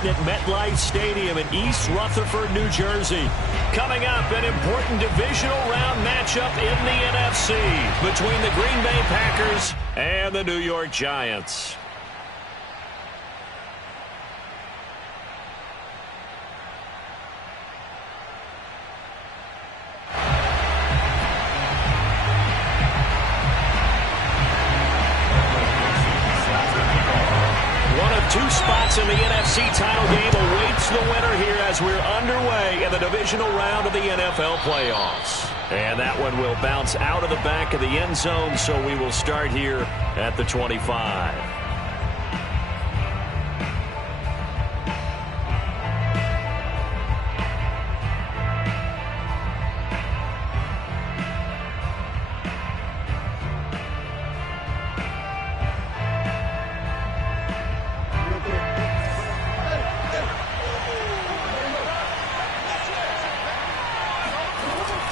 starting at MetLife Stadium in East Rutherford, New Jersey. Coming up, an important divisional round matchup in the NFC between the Green Bay Packers and the New York Giants. Two spots in the NFC title game awaits the winner here as we're underway in the divisional round of the NFL playoffs. And that one will bounce out of the back of the end zone, so we will start here at the 25.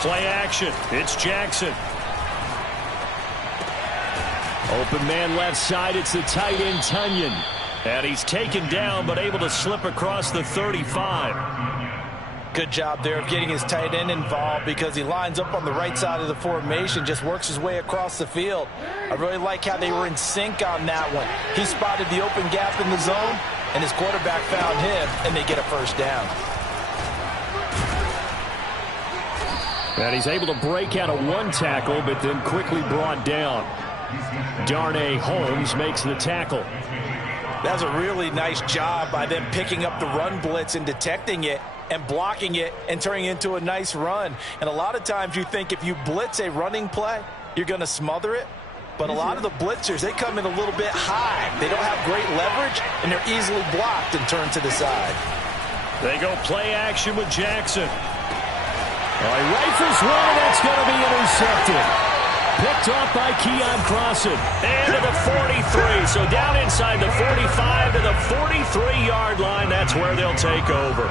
Play action. It's Jackson. Open man left side. It's the tight end, Tunyon. And he's taken down but able to slip across the 35. Good job there of getting his tight end involved because he lines up on the right side of the formation, just works his way across the field. I really like how they were in sync on that one. He spotted the open gap in the zone, and his quarterback found him, and they get a first down. And he's able to break out of one tackle, but then quickly brought down. Darnay Holmes makes the tackle. That's a really nice job by them picking up the run blitz and detecting it and blocking it and turning it into a nice run. And a lot of times you think if you blitz a running play, you're going to smother it. But a lot of the blitzers, they come in a little bit high. They don't have great leverage, and they're easily blocked and turned to the side. They go play action with Jackson. He rifles one, and that's going to be intercepted. Picked off by Keon Crossan. And to the 43. So down inside the 45 to the 43-yard line. That's where they'll take over.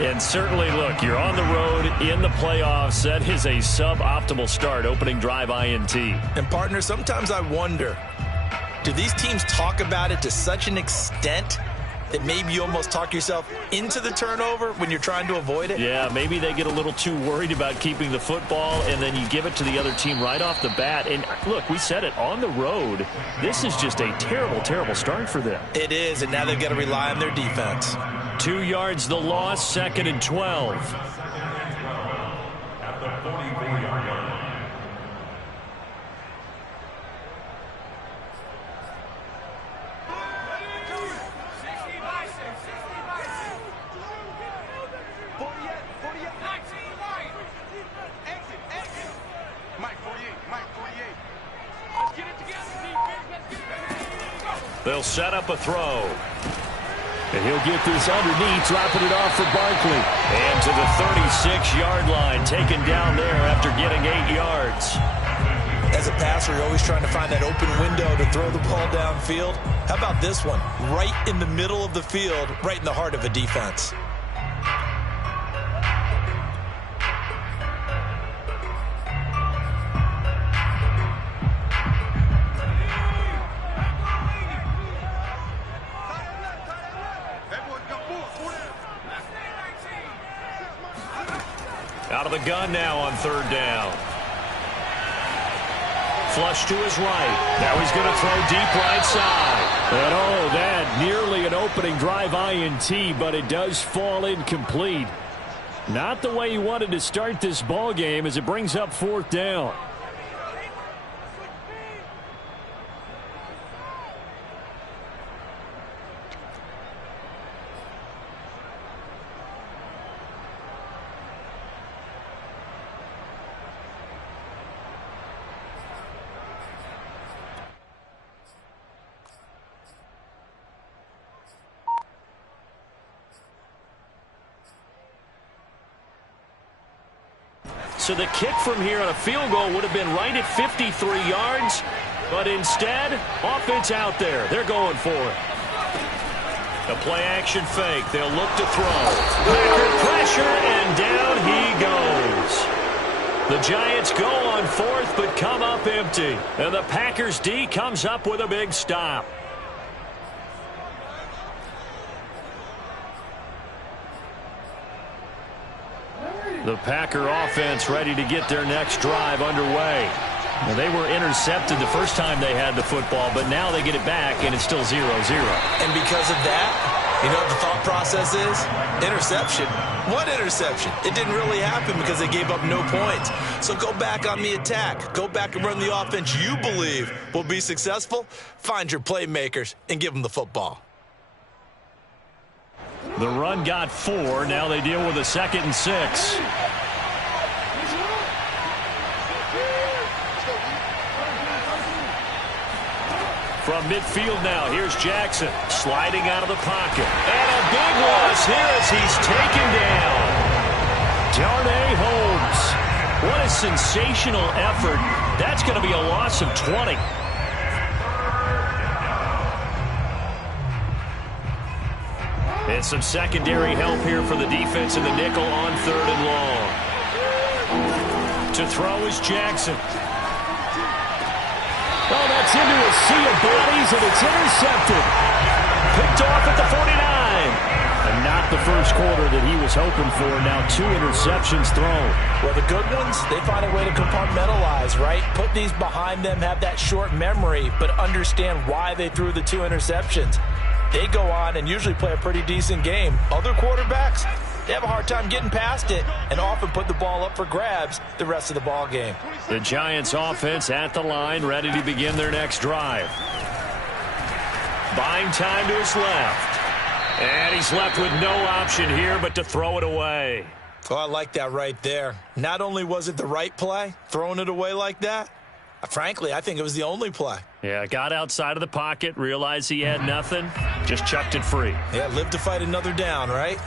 And certainly, look, you're on the road in the playoffs. That is a suboptimal start, opening drive INT. And, partner, sometimes I wonder, do these teams talk about it to such an extent that maybe you almost talk yourself into the turnover when you're trying to avoid it? Yeah, maybe they get a little too worried about keeping the football, and then you give it to the other team right off the bat. And, look, we said it, on the road, this is just a terrible, terrible start for them. It is, and now they've got to rely on their defense. 2 yards the loss, 2nd and 12. At the 44-yard line. They'll set up a throw. And he'll get this underneath, dropping it off for Barkley. And to the 36-yard line, taken down there after getting 8 yards. As a passer, you're always trying to find that open window to throw the ball downfield. How about this one? Right in the middle of the field, right in the heart of a defense. Out of the gun now on 3rd down. Flush to his right. Now he's going to throw deep right side. And oh, that nearly an opening drive INT, but it does fall incomplete. Not the way he wanted to start this ball game as it brings up 4th down. So the kick from here on a field goal would have been right at 53 yards. But instead, offense out there. They're going for it. The play-action fake. They'll look to throw. Packer pressure, and down he goes. The Giants go on 4th, but come up empty. And the Packers D comes up with a big stop. The Packer offense ready to get their next drive underway. Well, they were intercepted the first time they had the football, but now they get it back, and it's still 0-0. And because of that, you know what the thought process is? Interception. What interception? It didn't really happen because they gave up no points. So go back on the attack. Go back and run the offense you believe will be successful. Find your playmakers and give them the football. The run got 4. Now they deal with a 2nd and 6. From midfield now, here's Jackson sliding out of the pocket. And a big loss here as he's taken down. Darnay Holmes. What a sensational effort. That's going to be a loss of 20. And some secondary help here for the defense in the nickel on 3rd and long. To throw is Jackson. Oh, that's into a sea of bodies, and it's intercepted. Picked off at the 49. And not the first quarter that he was hoping for. Now 2 interceptions thrown. Well, the good ones, they find a way to compartmentalize, right? Put these behind them, have that short memory, but understand why they threw the 2 interceptions. They go on and usually play a pretty decent game. Other quarterbacks, they have a hard time getting past it and often put the ball up for grabs the rest of the ball game. The Giants offense at the line, ready to begin their next drive. Buying time to his left. And he's left with no option here but to throw it away. Oh, I like that right there. Not only was it the right play, throwing it away like that, frankly, I think it was the only play. Yeah, got outside of the pocket, realized he had nothing, just chucked it free. Yeah, live to fight another down, right?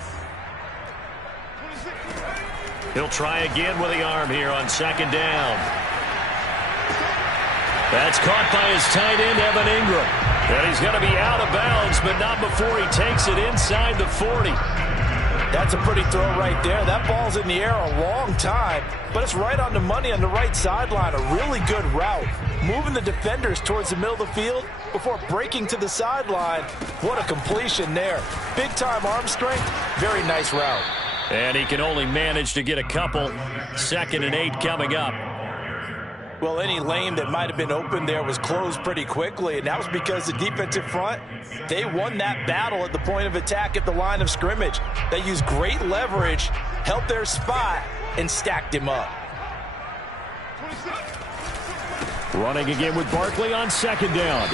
He'll try again with the arm here on 2nd down. That's caught by his tight end, Evan Ingram. And he's going to be out of bounds, but not before he takes it inside the 40. That's a pretty throw right there. That ball's in the air a long time, but it's right on the money on the right sideline. A really good route. Moving the defenders towards the middle of the field before breaking to the sideline. What a completion there. Big-time arm strength. Very nice route. And he can only manage to get a couple. 2nd and 8 coming up. Well, any lane that might have been open there was closed pretty quickly, and that was because the defensive front, they won that battle at the point of attack at the line of scrimmage. They used great leverage, held their spot, and stacked him up. Running again with Barkley on 2nd down.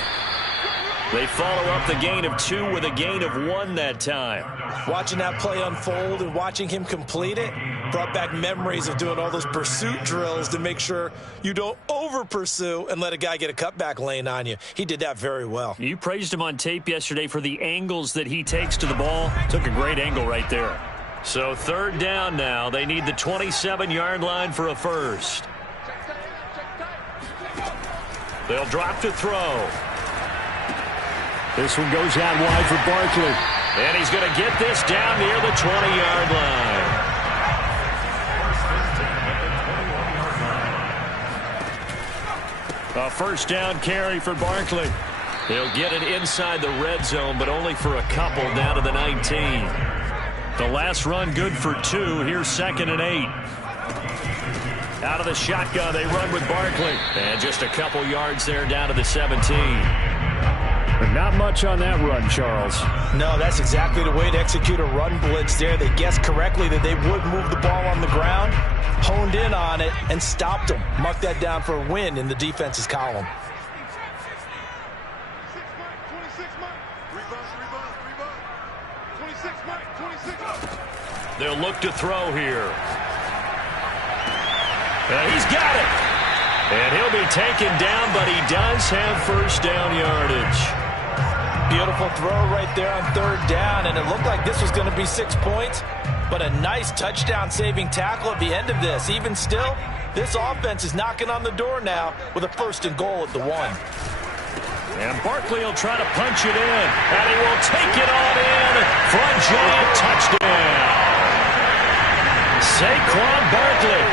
They follow up the gain of 2 with a gain of 1 that time. Watching that play unfold and watching him complete it brought back memories of doing all those pursuit drills to make sure you don't over-pursue and let a guy get a cutback lane on you. He did that very well. You praised him on tape yesterday for the angles that he takes to the ball. Took a great angle right there. So 3rd down now. They need the 27-yard line for a first. They'll drop to throw. This one goes out wide for Barkley. And he's going to get this down near the 20-yard line. A 1st down carry for Barkley. He'll get it inside the red zone, but only for a couple down to the 19. The last run good for 2. Here's 2nd and 8. Out of the shotgun, they run with Barkley. And just a couple yards there down to the 17. Not much on that run, Charles. No, that's exactly the way to execute a run blitz there. They guessed correctly that they would move the ball on the ground, honed in on it, and stopped them. Mark that down for a win in the defense's column. They'll look to throw here. And he's got it. And he'll be taken down, but he does have 1st down yardage. Beautiful throw right there on 3rd down, and it looked like this was going to be 6 points, but a nice touchdown-saving tackle at the end of this. Even still, this offense is knocking on the door now with a 1st and goal at the 1. And Barkley will try to punch it in, and he will take it on in for a giant touchdown. Saquon Barkley.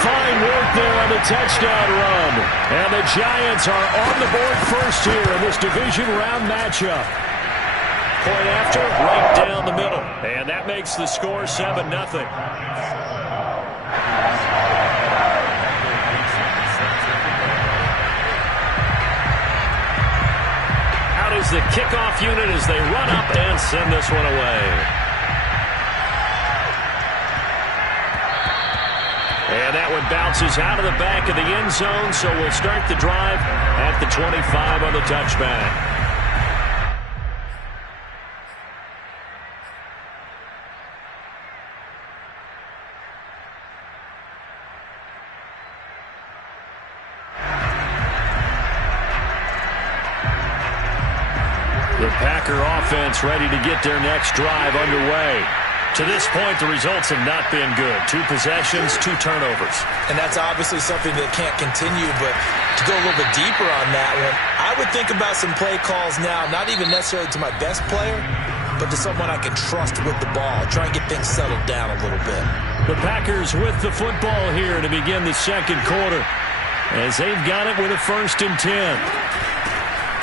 Fine work there on the touchdown run. And the Giants are on the board first here in this division round matchup. Point after, right down the middle. And that makes the score 7-0. the kickoff unit as they run up and send this one away. And that one bounces out of the back of the end zone, so we'll start the drive at the 25 on the touchback. The Packer offense ready to get their next drive underway. To this point, the results have not been good. 2 possessions, 2 turnovers. And that's obviously something that can't continue, but to go a little bit deeper on that one, I would think about some play calls now, not even necessarily to my best player, but to someone I can trust with the ball. Try and get things settled down a little bit. The Packers with the football here to begin the second quarter, as they've got it with a 1st and 10.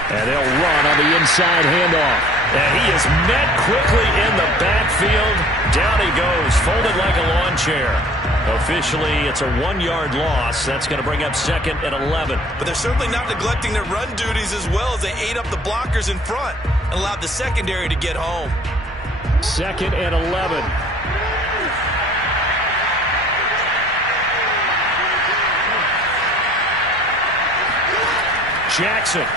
And they'll run on the inside handoff. And he is met quickly in the backfield. Down he goes, folded like a lawn chair. Officially, it's a 1-yard loss. That's going to bring up 2nd and 11. But they're certainly not neglecting their run duties as well as they ate up the blockers in front and allowed the secondary to get home. 2nd and 11. Jackson.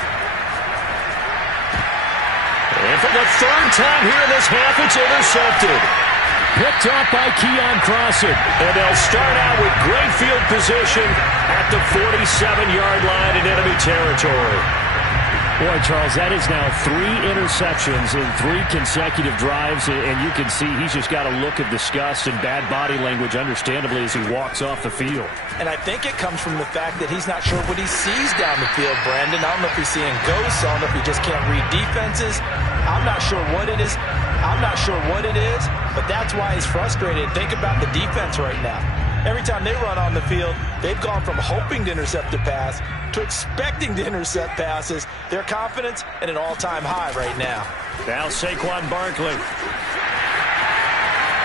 And for the 3rd time here in this half, it's intercepted. Picked off by Keon Crossan. And they'll start out with great field position at the 47-yard line in enemy territory. Boy, Charles, that is now 3 interceptions in 3 consecutive drives, and you can see he's just got a look of disgust and bad body language, understandably, as he walks off the field. And I think it comes from the fact that he's not sure what he sees down the field, Brandon. I don't know if he's seeing ghosts. I don't know if he just can't read defenses. I'm not sure what it is. But that's why he's frustrated. Think about the defense right now. Every time they run on the field, they've gone from hoping to intercept a pass to expecting to intercept passes. Their confidence at an all-time high right now. Now Saquon Barkley.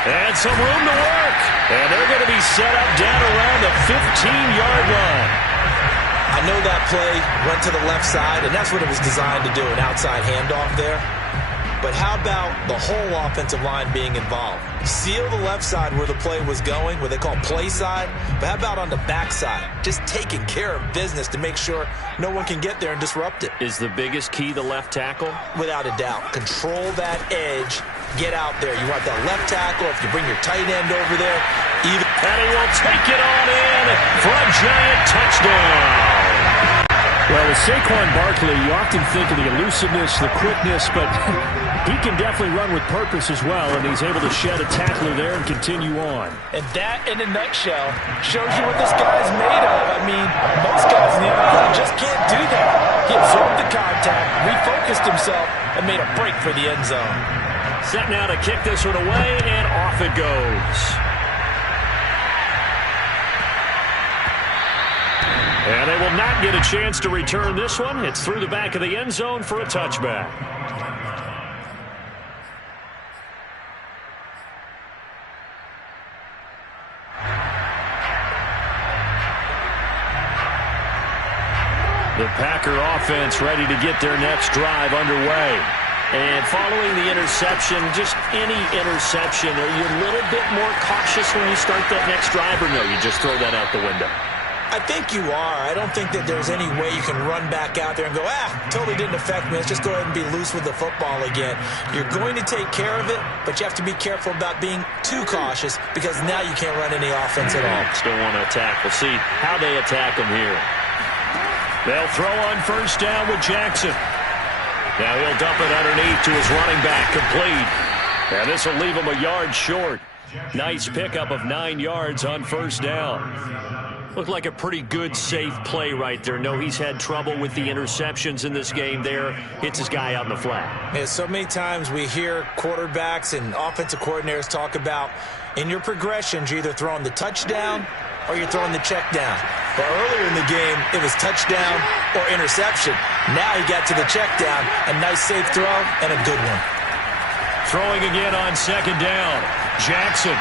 And some room to work. And they're going to be set up down around the 15-yard line. I know that play went to the left side, and that's what it was designed to do, an outside handoff there. But how about the whole offensive line being involved? Seal the left side where the play was going, what they call play side. But how about on the back side? Just taking care of business to make sure no one can get there and disrupt it. Is the biggest key the left tackle? Without a doubt. Control that edge. Get out there. You want that left tackle. If you bring your tight end over there, even. And he will take it on in for a giant touchdown. Well, with Saquon Barkley, you often think of the elusiveness, the quickness, but he can definitely run with purpose as well, and he's able to shed a tackler there and continue on. And that, in a nutshell, shows you what this guy's made of. I mean, most guys in the NFL just can't do that. He absorbed the contact, refocused himself, and made a break for the end zone. Set now to kick this one away, and off it goes. And they will not get a chance to return this one. It's through the back of the end zone for a touchback. The Packer offense ready to get their next drive underway. And following the interception, just any interception, are you a little bit more cautious when you start that next drive, or no, you just throw that out the window? I think you are. I don't think that there's any way you can run back out there and go, totally didn't affect me. Let's just go ahead and be loose with the football again. You're going to take care of it, but you have to be careful about being too cautious because now you can't run any offense at all. Still want to attack. We'll see how they attack them here. They'll throw on 1st down with Jackson. Now he'll dump it underneath to his running back, complete. And this will leave him a yard short. Nice pickup of 9 yards on 1st down. Looked like a pretty good, safe play right there. No, he's had trouble with the interceptions in this game there. Hits his guy out in the flat. Yeah, so many times we hear quarterbacks and offensive coordinators talk about in your progressions, you're either throwing the touchdown or you're throwing the check down. But earlier in the game, it was touchdown or interception. Now he got to the check down. A nice safe throw and a good one. Throwing again on 2nd down. Jackson.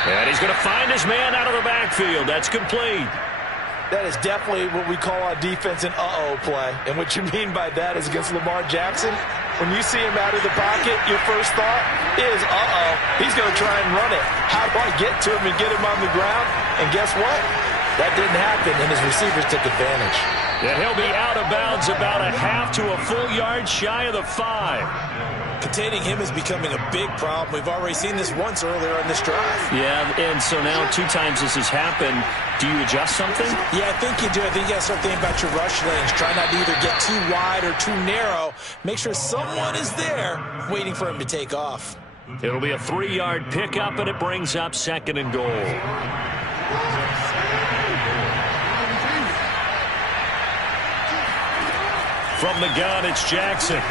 And he's going to find his man out of the backfield. That's complete. That is definitely what we call on defense an uh-oh play. And what you mean by that is against Lamar Jackson, when you see him out of the pocket, your first thought is, uh-oh, he's going to try and run it. How do I get to him and get him on the ground? And guess what? That didn't happen, and his receivers took advantage. Yeah, he'll be out of bounds about a half to a full yard shy of the 5. Containing him is becoming a big problem. We've already seen this once earlier in this drive. Yeah, and so now 2 times this has happened. Do you adjust something? Yeah, I think you do. I think you got to start thinking about your rush lanes. Try not to either get too wide or too narrow. Make sure someone is there waiting for him to take off. It'll be a 3-yard pickup, and it brings up 2nd and goal. From the gun, it's Jackson.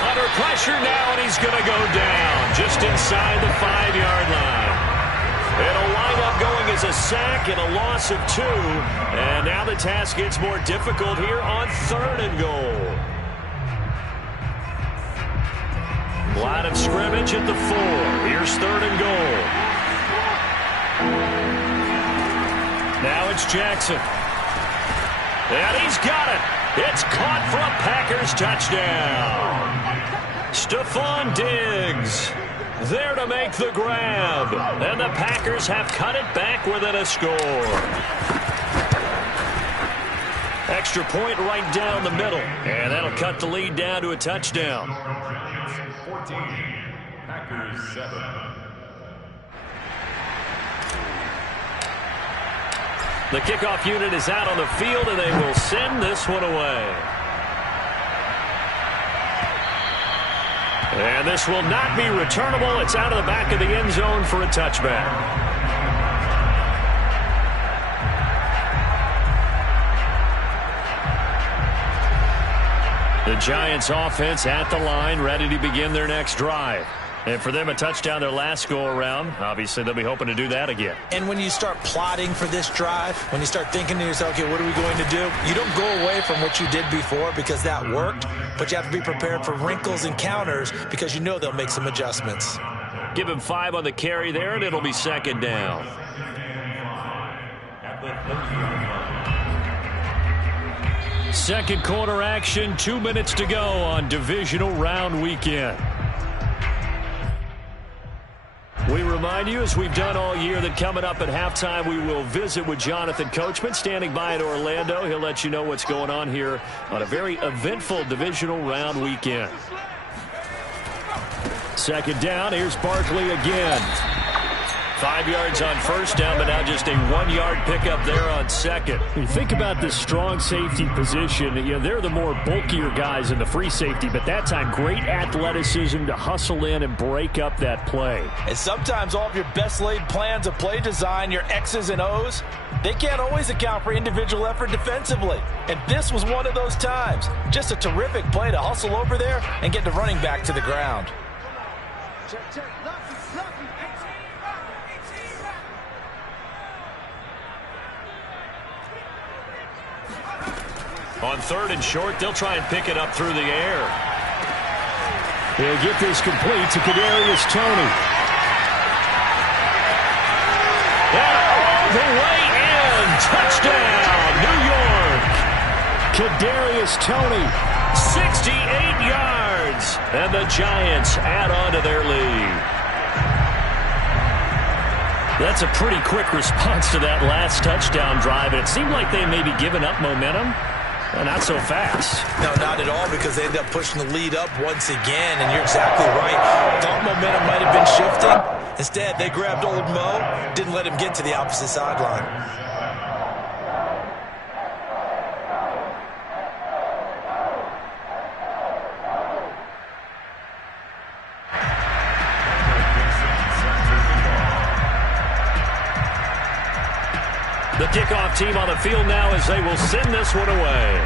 Under pressure now, and he's going to go down just inside the 5-yard line. It'll wind up going as a sack and a loss of 2. And now the task gets more difficult here on 3rd and goal. Line of scrimmage at the 4. Here's 3rd and goal. Now it's Jackson. And he's got it. It's caught for a Packers touchdown. Stephon Diggs there to make the grab. And the Packers have cut it back within a score. Extra point right down the middle. And that'll cut the lead down to a touchdown. 14, Packers 7. The kickoff unit is out on the field, and they will send this one away. And this will not be returnable. It's out of the back of the end zone for a touchback. The Giants offense at the line, ready to begin their next drive. And for them, a touchdown their last go-around. Obviously, they'll be hoping to do that again. And when you start plotting for this drive, when you start thinking to yourself, okay, what are we going to do? You don't go away from what you did before because that worked, but you have to be prepared for wrinkles and counters because you know they'll make some adjustments. Give him 5 on the carry there, and it'll be 2nd down. Second quarter action, 2 minutes to go on divisional round weekend. We remind you, as we've done all year, that coming up at halftime, we will visit with Jonathan Coachman, standing by in Orlando. He'll let you know what's going on here on a very eventful divisional round weekend. 2nd down, here's Barkley again. 5 yards on 1st down, but now just a 1-yard pickup there on 2nd. You think about this strong safety position. You know, they're the more bulkier guys in the free safety, but that time great athleticism to hustle in and break up that play. And sometimes all of your best laid plans of play design, your X's and O's, they can't always account for individual effort defensively. And this was one of those times. Just a terrific play to hustle over there and get the running back to the ground. On 3rd and short, they'll try and pick it up through the air. He'll get this complete to Kadarius Toney. And all the way in. Touchdown, New York. Kadarius Toney. 68 yards. And the Giants add on to their lead. That's a pretty quick response to that last touchdown drive. And it seemed like they may be giving up momentum. Well, not so fast. No, not at all, because they end up pushing the lead up once again, and you're exactly right. Thought momentum might have been shifting. Instead, they grabbed old Mo, didn't let him get to the opposite sideline. The kickoff team on the field now as they will send this one away.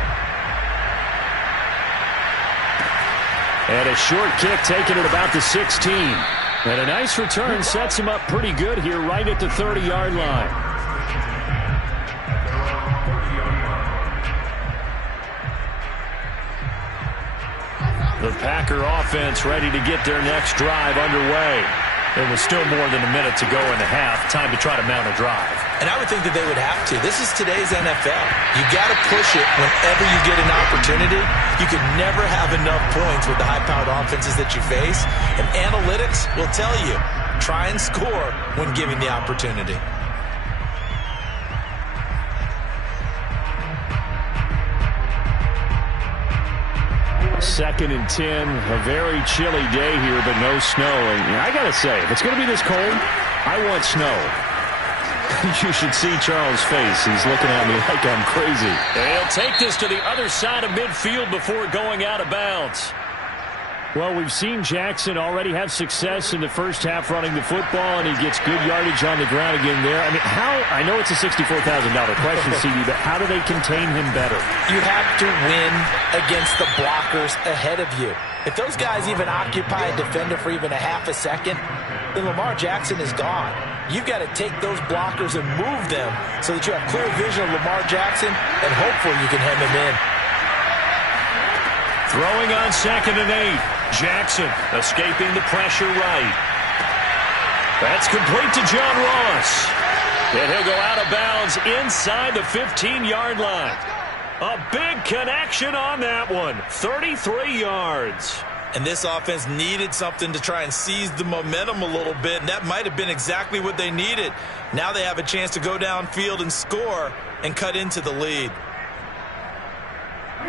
And a short kick taken at about the 16. And a nice return sets him up pretty good here right at the 30-yard line. The Packer offense ready to get their next drive underway. There was still more than a minute to go in the half. Time to try to mount a drive. And I would think that they would have to. This is today's NFL. You got to push it whenever you get an opportunity. You can never have enough points with the high-powered offenses that you face. And analytics will tell you, try and score when given the opportunity. Second and 10, a very chilly day here, but no snow. And I got to say, if it's going to be this cold, I want snow. You should see Charles' face. He's looking at me like I'm crazy. They'll take this to the other side of midfield before going out of bounds. Well, we've seen Jackson already have success in the first half running the football, and he gets good yardage on the ground again there. I mean, I know it's a $64,000 question, CD, but how do they contain him better? You have to win against the blockers ahead of you. If those guys even occupy a defender for even a half a second, then Lamar Jackson is gone. You've got to take those blockers and move them so that you have clear vision of Lamar Jackson, and hopefully you can hem him in. Throwing on 2nd and 8. Jackson escaping the pressure right. That's complete to John Ross. And he'll go out of bounds inside the 15-yard line. A big connection on that one. 33 yards. And this offense needed something to try and seize the momentum a little bit, and that might have been exactly what they needed. Now they have a chance to go downfield and score and cut into the lead.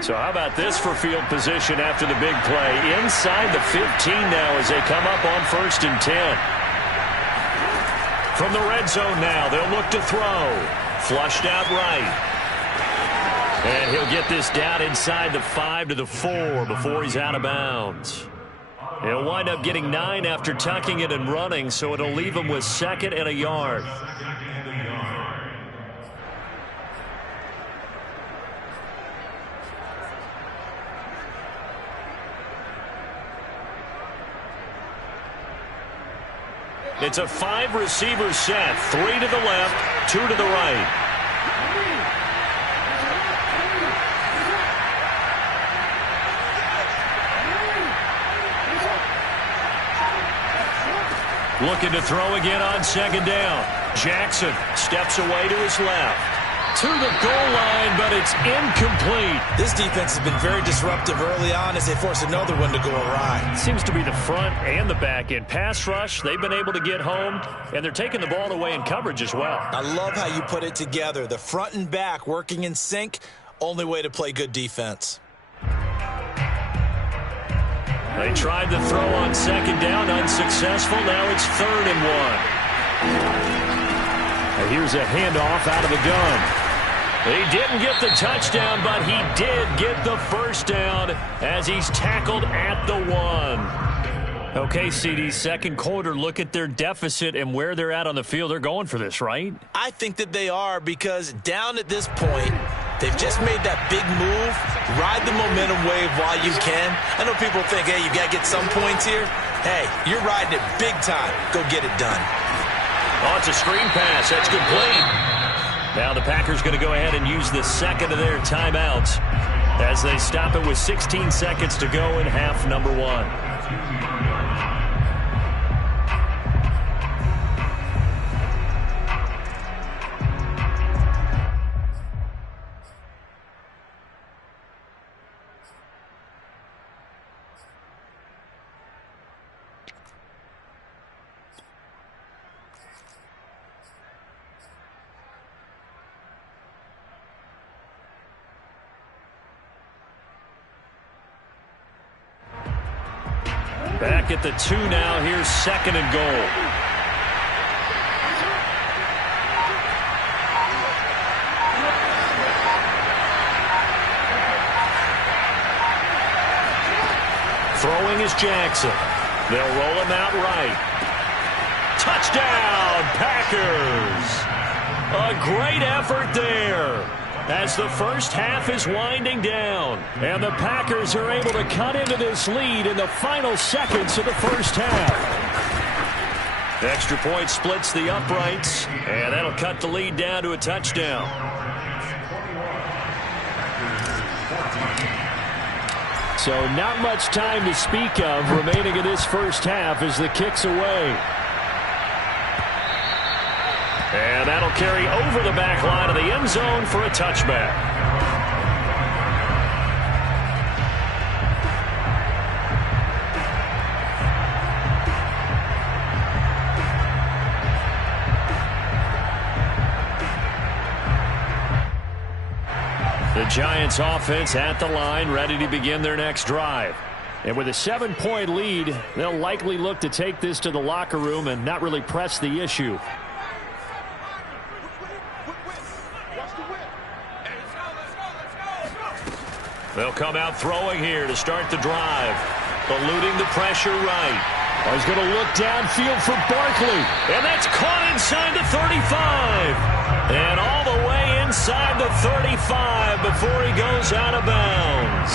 So how about this for field position after the big play? Inside the 15 now as they come up on 1st and 10. From the red zone now, they'll look to throw. Flushed out right. And he'll get this down inside the 5 to the 4 before he's out of bounds. He'll wind up getting 9 after tucking it and running, so it'll leave him with 2nd and a yard. It's a 5-receiver set. 3 to the left, 2 to the right. Looking to throw again on 2nd down. Jackson steps away to his left. To the goal line, but it's incomplete. This defense has been very disruptive early on as they force another one to go awry. Seems to be the front and the back end. Pass rush, they've been able to get home, and they're taking the ball away in coverage as well. I love how you put it together. The front and back working in sync, only way to play good defense. They tried to throw on 2nd down, unsuccessful. Now it's 3rd and 1. And here's a handoff out of the gun. He didn't get the touchdown, but he did get the first down as he's tackled at the 1. Okay, CD, second quarter, look at their deficit and where they're at on the field. They're going for this, right? I think that they are, because down at this point, they've just made that big move. Ride the momentum wave while you can. I know people think, hey, you got to get some points here. Hey, you're riding it big time. Go get it done. Oh, it's a screen pass. That's complete. Now the Packers going to go ahead and use the 2nd of their timeouts as they stop it with 16 seconds to go in half number 1. Back at the 2 now. Here's 2nd and goal. Throwing is Jackson. They'll roll him out right. Touchdown, Packers. A great effort there as the first half is winding down. And the Packers are able to cut into this lead in the final seconds of the first half. The extra point splits the uprights, and that'll cut the lead down to a touchdown. So not much time to speak of remaining in this first half as the kick's away. And that'll carry over the back line of the end zone for a touchback. The Giants offense at the line, ready to begin their next drive. And with a 7-point lead, they'll likely look to take this to the locker room and not really press the issue. They'll come out throwing here to start the drive. Eluding the pressure right. He's going to look downfield for Barkley. And that's caught inside the 35. And all the way inside the 35 before he goes out of bounds.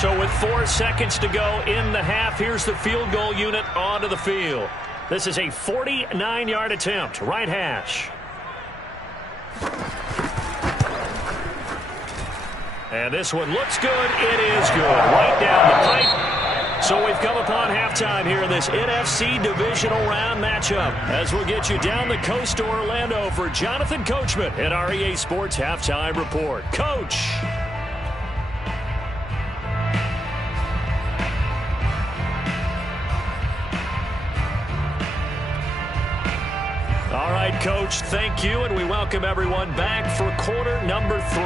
So with 4 seconds to go in the half, here's the field goal unit onto the field. This is a 49-yard attempt, right hash. And this one looks good. It is good. Right down the pipe. So we've come upon halftime here in this NFC divisional round matchup as we'll get you down the coast to Orlando for Jonathan Coachman at our EA Sports Halftime Report. Coach. All right, Coach, thank you, and we welcome everyone back for quarter number 3.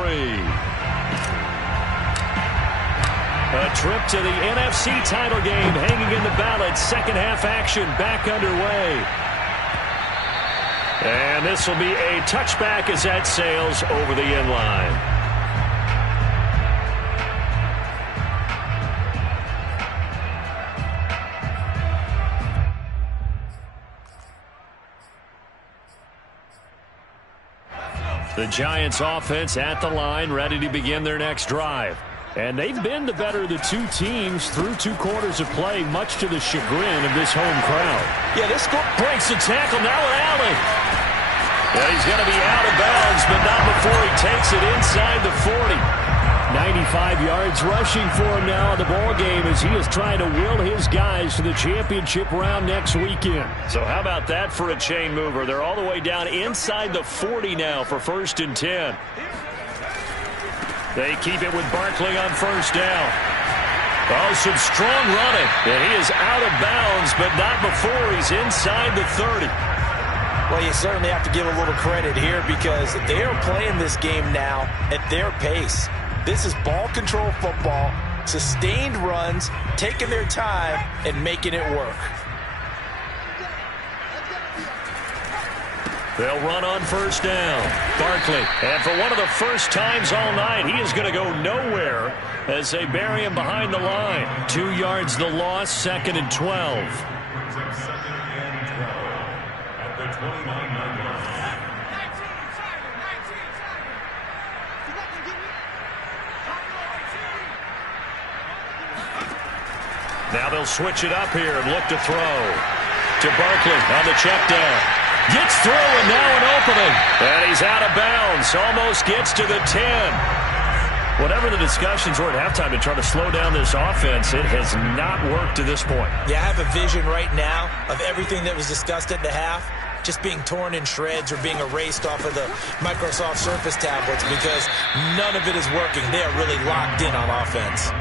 A trip to the NFC title game hanging in the balance. Second half action back underway. And this will be a touchback as that sails over the end line. The Giants offense at the line, ready to begin their next drive. And they've been the better of the two teams through 2 quarters of play, much to the chagrin of this home crowd. Yeah, this breaks the tackle. Now Allen. And he's going to be out of bounds, but not before he takes it inside the 40. 95 yards rushing for him now in the ball game as he is trying to will his guys to the championship round next weekend. So how about that for a chain mover? They're all the way down inside the 40 now for 1st and 10. They keep it with Barkley on 1st down. Oh, some strong running. And he is out of bounds, but not before he's inside the 30. Well, you certainly have to give a little credit here because they are playing this game now at their pace. This is ball control football, sustained runs, taking their time, and making it work. They'll run on 1st down. Barkley, and for one of the first times all night, he is going to go nowhere as they bury him behind the line. 2 yards the loss, 2nd and 12. At the 29-yard line. Now they'll switch it up here and look to throw. To Barkley on the check down. Gets through and now an opening. And he's out of bounds. Almost gets to the 10. Whatever the discussions were at halftime to try to slow down this offense, it has not worked to this point. Yeah, I have a vision right now of everything that was discussed at the half just being torn in shreds or being erased off of the Microsoft Surface tablets because none of it is working. They are really locked in on offense.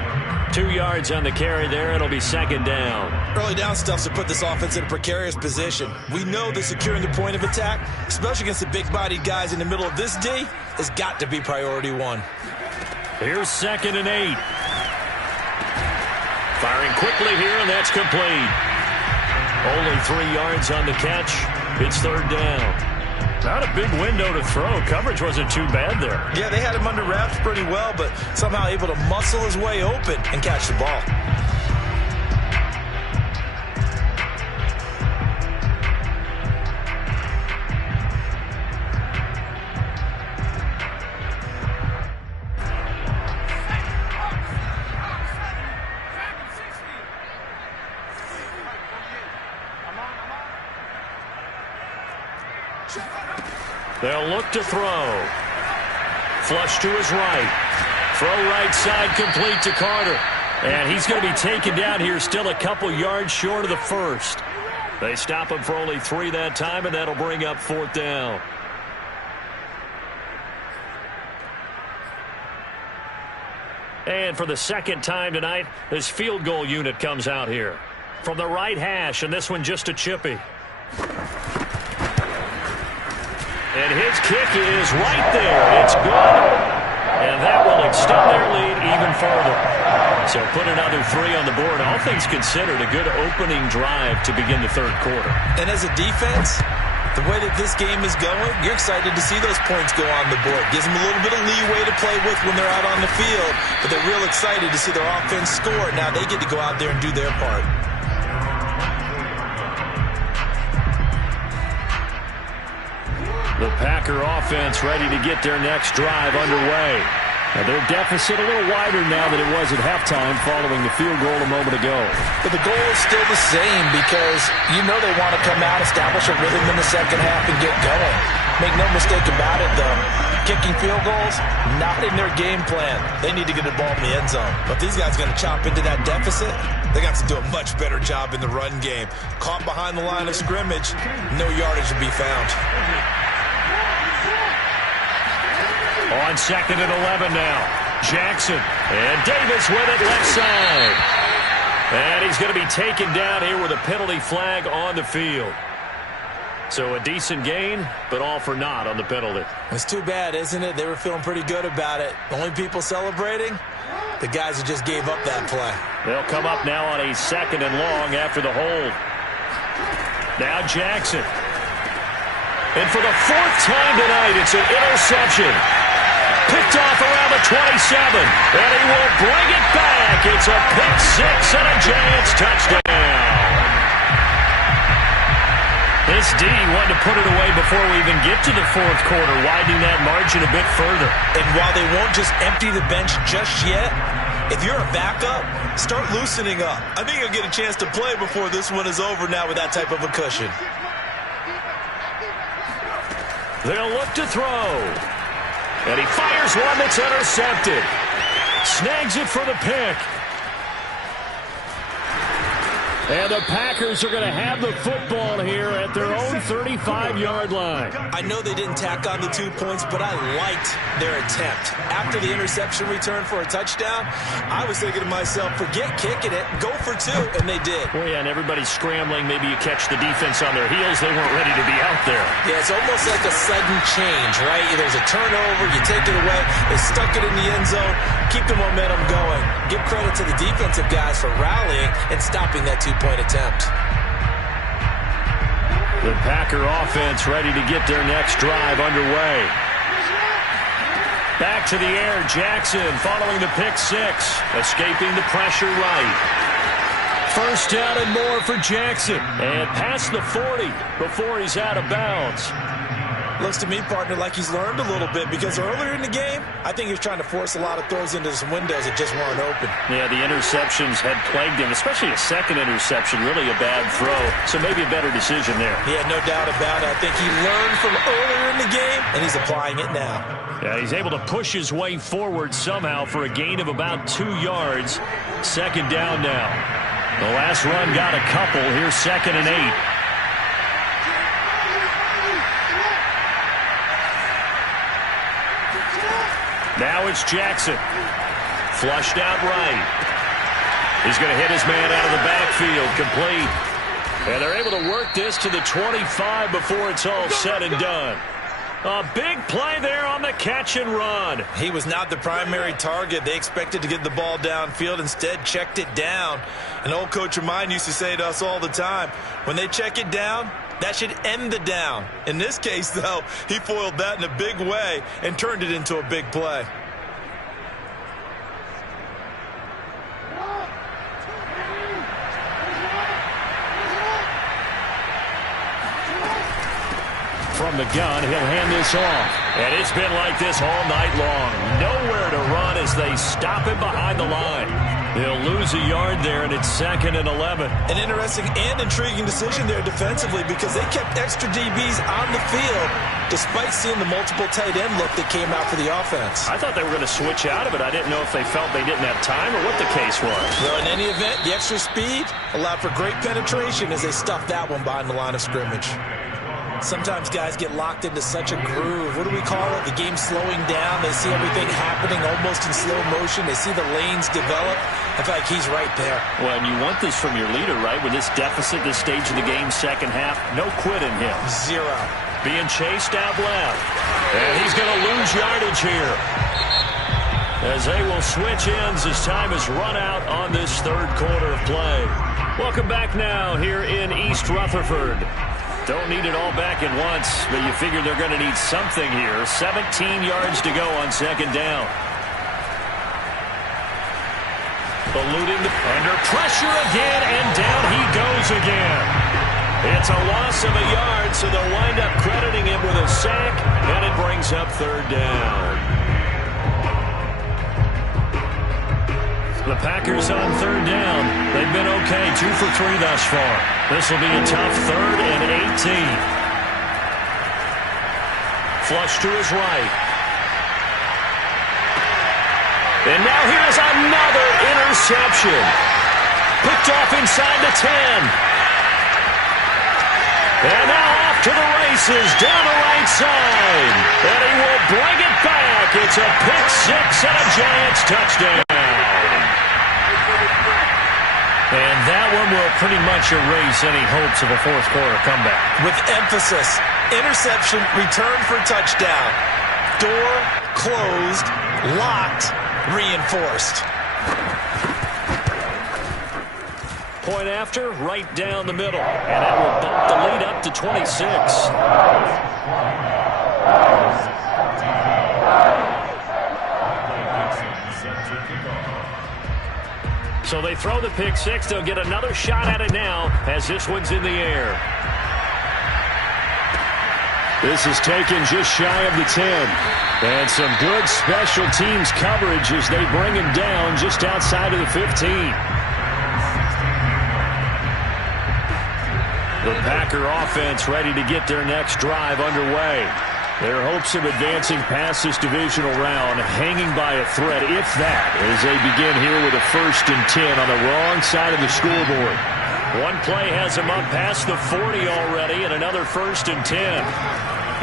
2 yards on the carry there. It'll be 2nd down. Early down stuff to put this offense in a precarious position. We know that securing the point of attack, especially against the big-bodied guys in the middle of this D, has got to be priority 1. Here's 2nd and 8. Firing quickly here, and that's complete. Only 3 yards on the catch. It's 3rd down. Not a big window to throw. Coverage wasn't too bad there. Yeah, they had him under wraps pretty well, but somehow able to muscle his way open and catch the ball. They'll look to throw. Flush to his right. Throw right side complete to Carter. And he's going to be taken down here still a couple yards short of the 1st. They stop him for only 3 that time, and that'll bring up 4th down. And for the second time tonight, this field goal unit comes out here. From the right hash, and this one just a chippy. And his kick is right there. It's good. And that will extend their lead even further. So put another 3 on the board. All things considered, a good opening drive to begin the third quarter. And as a defense, the way that this game is going, you're excited to see those points go on the board. Gives them a little bit of leeway to play with when they're out on the field. But they're real excited to see their offense score. Now they get to go out there and do their part. The Packer offense ready to get their next drive underway. Now their deficit a little wider now than it was at halftime following the field goal a moment ago. But the goal is still the same because you know they want to come out, establish a rhythm in the second half, and get going. Make no mistake about it, though. Kicking field goals, not in their game plan. They need to get the ball in the end zone. But these guys are going to chop into that deficit. They got to do a much better job in the run game. Caught behind the line of scrimmage, no yardage to be found. On 2nd and 11 now. Jackson. And Davis with it left side. And he's going to be taken down here with a penalty flag on the field. So a decent gain, but all for naught on the penalty. It's too bad, isn't it? They were feeling pretty good about it. Only people celebrating, the guys who just gave up that play. They'll come up now on a 2nd and long after the hold. Now Jackson. And for the 4th time tonight, it's an interception. Picked off around the 27. And he will bring it back. It's a pick 6 and a Giants touchdown. This D wanted to put it away before we even get to the 4th quarter, widening that margin a bit further. And while they won't just empty the bench just yet, if you're a backup, start loosening up. I think you'll get a chance to play before this one is over now with that type of a cushion. They'll look to throw. And he fires one that's intercepted. Snags it for the pick. And the Packers are going to have the football here at their own 35-yard line. I know they didn't tack on the 2 points, but I liked their attempt. After the interception return for a touchdown, I was thinking to myself, forget kicking it, go for 2, and they did. Well, yeah, and everybody's scrambling. Maybe you catch the defense on their heels. They weren't ready to be out there. Yeah, it's almost like a sudden change, right? There's a turnover, you take it away, they stuck it in the end zone, keep the momentum going. Give credit to the defensive guys for rallying and stopping that 2-point attempt. The Packer offense ready to get their next drive underway. Back to the air, Jackson following the pick 6, escaping the pressure right. 1st down and more for Jackson. And past the 40 before he's out of bounds. Looks to me, partner, like he's learned a little bit because earlier in the game, I think he was trying to force a lot of throws into some windows that just weren't open. Yeah, the interceptions had plagued him, especially a second interception, really a bad throw. So maybe a better decision there. Yeah, no doubt about it. I think he learned from earlier in the game, and he's applying it now. Yeah, he's able to push his way forward somehow for a gain of about 2 yards. 2nd down now. The last run got a couple. Here's 2nd and 8. Now it's Jackson. Flushed out right. He's going to hit his man out of the backfield. Complete. And they're able to work this to the 25 before it's all said and done. A big play there on the catch and run. He was not the primary target. They expected to get the ball downfield. Instead, checked it down. An old coach of mine used to say to us all the time, when they check it down, that should end the down. In this case, though, he foiled that in a big way and turned it into a big play. From the gun, he'll hand this off. And it's been like this all night long. Nowhere to run as they stop him behind the line. They'll lose a yard there, and it's 2nd and 11. An interesting and intriguing decision there defensively because they kept extra DBs on the field despite seeing the multiple tight end look that came out for the offense. I thought they were going to switch out of it. I didn't know if they felt they didn't have time or what the case was. Well, in any event, the extra speed allowed for great penetration as they stuffed that one behind the line of scrimmage. Sometimes guys get locked into such a groove. What do we call it? The game slowing down. They see everything happening almost in slow motion. They see the lanes develop. I feel like he's right there. Well, and you want this from your leader, right? With this deficit, this stage of the game, second half, no quit in him. Zero. Being chased out left. And he's going to lose yardage here, as they will switch ends as time is run out on this third quarter of play. Welcome back now here in East Rutherford. Don't need it all back at once, but you figure they're going to need something here. 17 yards to go on second down. Eluding under pressure again, and down he goes again. It's a loss of a yard, so they'll wind up crediting him with a sack, and it brings up third down. The Packers on third down. They've been okay, 2 for 3 thus far. This will be a tough 3rd and 18. Flush to his right. And now here's another interception. Picked off inside the 10. And now off to the races down the right side. And he will bring it back. It's a pick six and a Giants touchdown. And that one will pretty much erase any hopes of a fourth quarter comeback. With emphasis, interception, return for touchdown. Door closed, locked, reinforced. Point after, right down the middle. And that will bump the lead up to 26. So they throw the pick six. They'll get another shot at it now as this one's in the air. This is taken just shy of the 10. And some good special teams coverage as they bring him down just outside of the 15. The Packer offense ready to get their next drive underway. Their hopes of advancing past this divisional round hanging by a thread, if that, as they begin here with a 1st and 10 on the wrong side of the scoreboard. One play has them up past the 40 already, and another 1st and 10.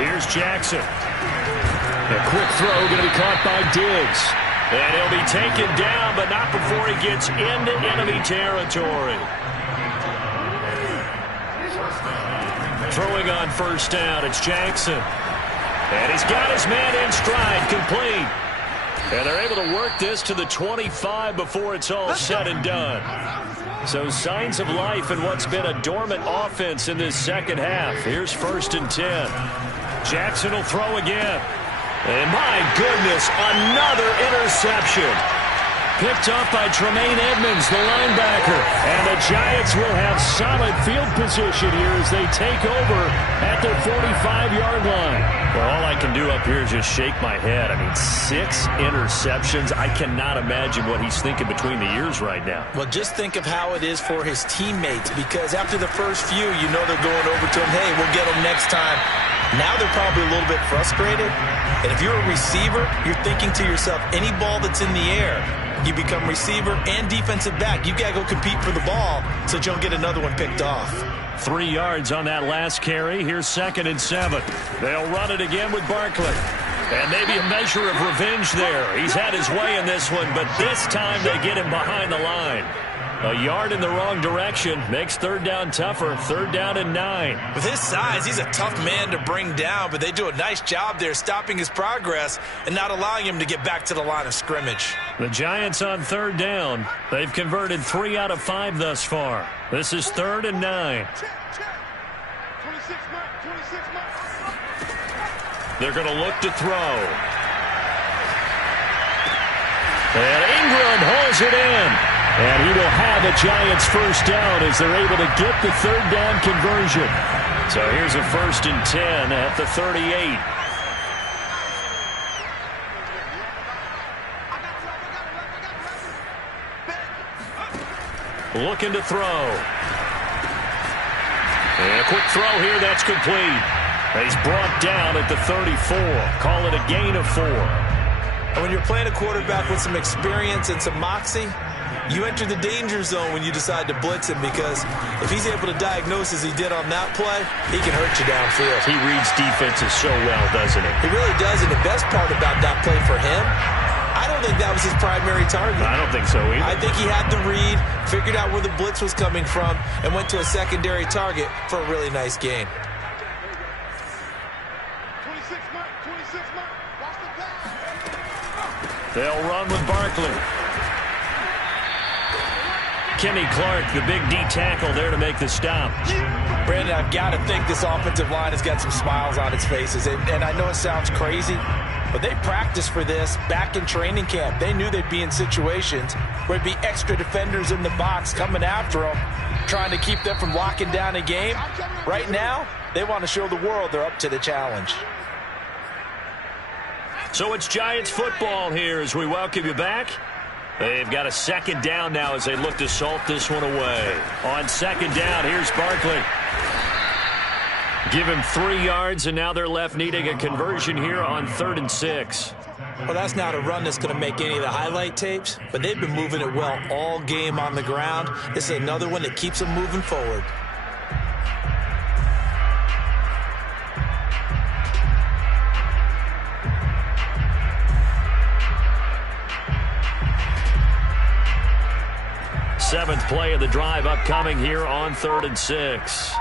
Here's Jackson. A quick throw going to be caught by Diggs. And he'll be taken down, but not before he gets into enemy territory. Throwing on 1st down, it's Jackson. And he's got his man in stride, complete. And they're able to work this to the 25 before it's all said and done. So signs of life in what's been a dormant offense in this second half. Here's 1st and 10. Jackson will throw again. And my goodness, another interception. Picked off by Tremaine Edmonds, the linebacker. And the Giants will have solid field position here as they take over at their 45-yard line. Well, all I can do up here is just shake my head. I mean, 6 interceptions. I cannot imagine what he's thinking between the ears right now. Well, just think of how it is for his teammates, because after the first few, you know they're going over to him, hey, we'll get him next time. Now they're probably a little bit frustrated. And if you're a receiver, you're thinking to yourself, any ball that's in the air, you become receiver and defensive back. You got to go compete for the ball so that you don't get another one picked off. 3 yards on that last carry. Here's 2nd and 7. They'll run it again with Barkley. And maybe a measure of revenge there. He's had his way in this one, but this time they get him behind the line. A yard in the wrong direction makes 3rd down tougher. 3rd down and 9. With his size, he's a tough man to bring down, but they do a nice job there stopping his progress and not allowing him to get back to the line of scrimmage. The Giants on 3rd down. They've converted 3 out of 5 thus far. This is 3rd and 9. They're going to look to throw. And Ingram holds it in. And he will have a Giants 1st down as they're able to get the 3rd down conversion. So here's a 1st and 10 at the 38. Looking to throw. And a quick throw here. That's complete. He's brought down at the 34. Call it a gain of 4. And when you're playing a quarterback with some experience and some moxie, you enter the danger zone when you decide to blitz him, because if he's able to diagnose as he did on that play, he can hurt you downfield. He reads defenses so well, doesn't he? He really does, and the best part about that play for him, I don't think that was his primary target. I don't think so either. I think he had the read, figured out where the blitz was coming from, and went to a secondary target for a really nice gain. 26 mark, 26 mark. Watch the pass. They'll run with Barkley. Kenny Clark, the big D tackle there to make the stop. Brandon, I've got to think this offensive line has got some smiles on its faces. And I know it sounds crazy, but they practiced for this back in training camp. They knew they'd be in situations where there'd be extra defenders in the box coming after them, trying to keep them from locking down a game. Right now, they want to show the world they're up to the challenge. So it's Giants football here as we welcome you back. They've got a second down now as they look to salt this one away. On second down, here's Barkley. Give him 3 yards, and now they're left needing a conversion here on 3rd and 6. Well, that's not a run that's going to make any of the highlight tapes, but they've been moving it well all game on the ground. This is another one that keeps them moving forward. Seventh play of the drive upcoming here on 3rd and 6.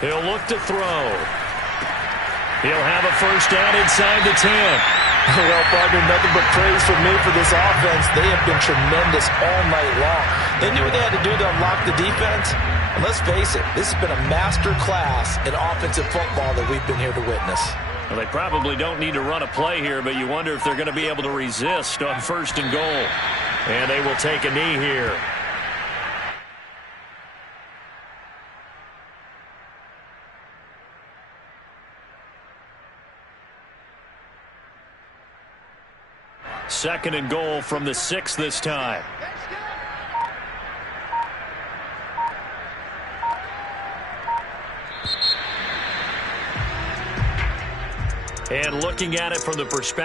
He'll look to throw. He'll have a first down inside the 10. Well, partner, nothing but praise from me for this offense. They have been tremendous all night long. They knew what they had to do to unlock the defense. And let's face it, this has been a master class in offensive football that we've been here to witness. Well, they probably don't need to run a play here, but you wonder if they're going to be able to resist on 1st and goal. And they will take a knee here. Second and goal from the 6 this time. And looking at it from the perspective